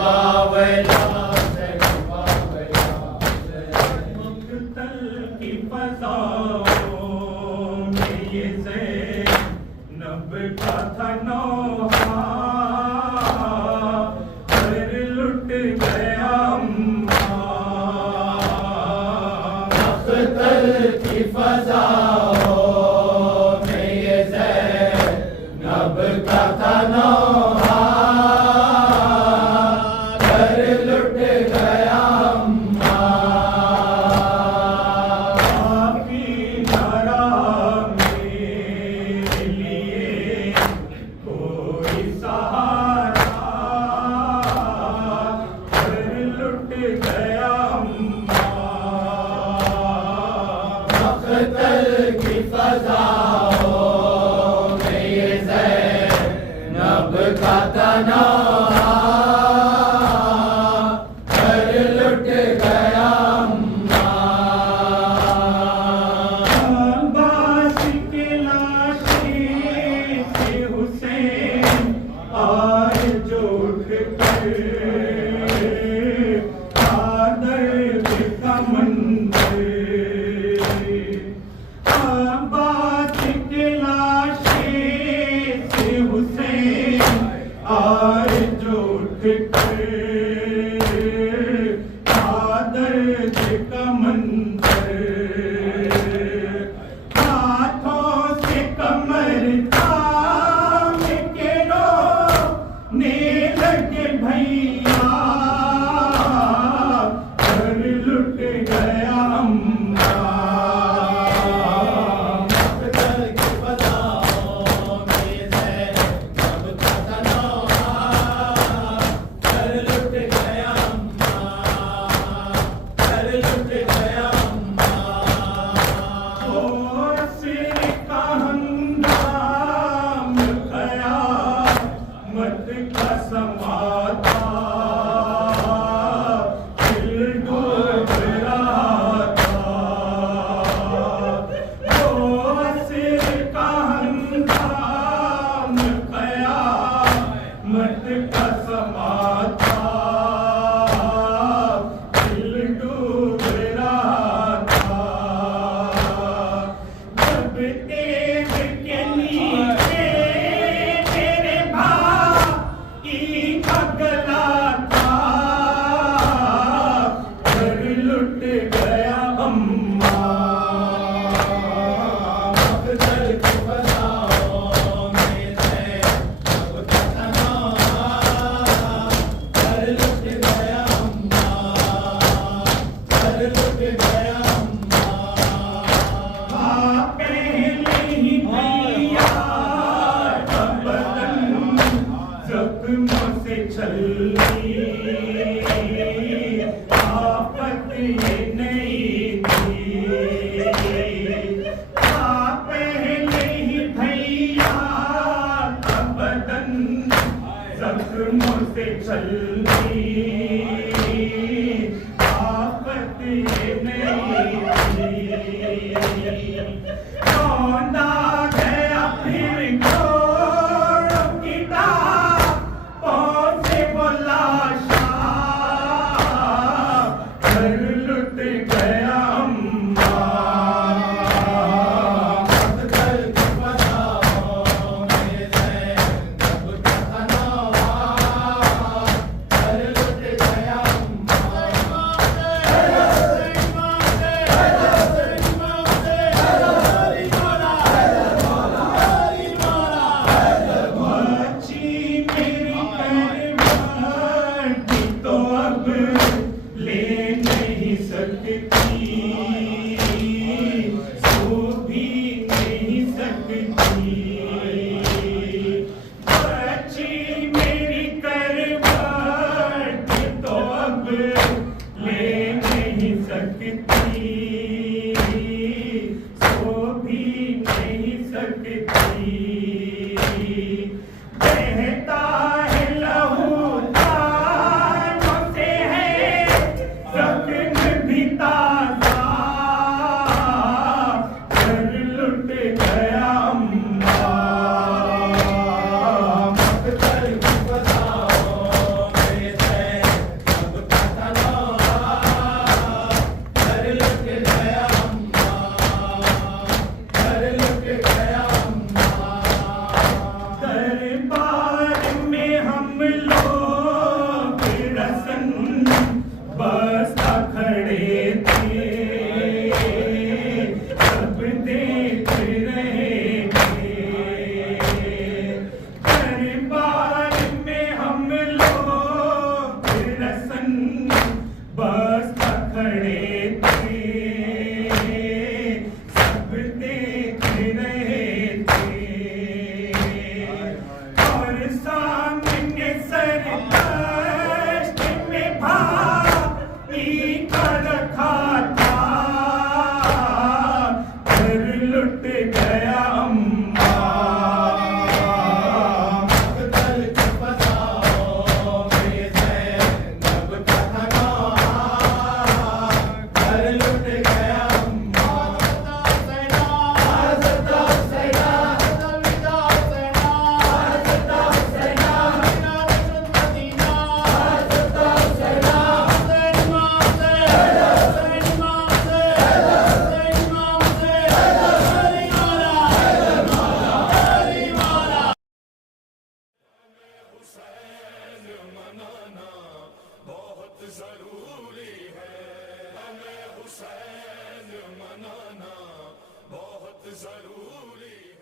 बावला मुक्तल की फज़ाओं में ये ज़ैनब का था नौहा, पर लुट गया अम्मा। मुक्तल की फज़ाओं में ये ज़ैनब का था नौहा, पर लुट गया अम्मा। आपकी धारा मेरे लिए कोई सहारा, पर लुट गया अम्मा। मुक्तल की फज़ाओं में ये ज़ैनब का था नौहा, पर लुट गया अम्मा। अब्बास के लाशे से हुसैन आए जो उठकर, आदर का मंदिर। अब्बास के लाशे से हुसैन आए जो उठकर, आदर का मंदिर। हाथों से कमर थाम के रोने लगे भैया, पर लुट गया अम्मा। मुक्तल की फज़ाओं में ये ज़ैनब का था नौहा, पर लुट गया अम्मा, पर लुट गया अम्मा। और सिर का हंगाम क़यामत का समाता, दिल डूब रहा था। और सिर का हंगाम क़यामत का समाता, दिल डूब रहा था। जब तेग के नीचे तेरे भाई का गला था, पर लुट गया अम्मा। मुक्तल की फज़ाओं में ये ज़ैनब का था नौहा, पर लुट गया अम्मा, पर लुट गया अम्मा। पहले ही भैया का बदन जख्मों से छलनी, आफत ये नहीं थी। पहले ही भैया का बदन जख्मों से छलनी, आफत ये नहीं थी। रौंदा गया फिर घोड़ों की टापों से वो लाशा, पर लुट गया अम्मा। मुक्तल की फज़ाओं में ये ज़ैनब का था नौहा, पर लुट गया अम्मा। बची मेरी करवटी तो अब ले नहीं सकती, सो भी नहीं सकती। बची मेरी करवटी तो अब ले नहीं सकती, सो भी नहीं सकती। बहता है लहू तानों से है जख्म भी ताज़ा, पर लुट गया अम्मा। मुक्तल की फज़ाओं में ये ज़ैनब खड़े थे, सब देख रहे थे, और सामने सरकश में भाई का रखा था, घर लुट गया अम्मा। मगदल के फसाओ में ज़ैनब का था नाम, घर लुट गया अम्मा। अलविदा हुसैना, अलविदा हुसैना, अलविदा हुसैना, मदीना वतन मदीना, अलविदा हुसैना, हुसैन इमाम हुसैन, हुसैन इमाम हुसैन, हुसैन इमाम हुसैन, अली मौला, अली मौला। हुसैन मनाना बहुत जरूरी है, हमें हुसैन मनाना बहुत जरूरी है।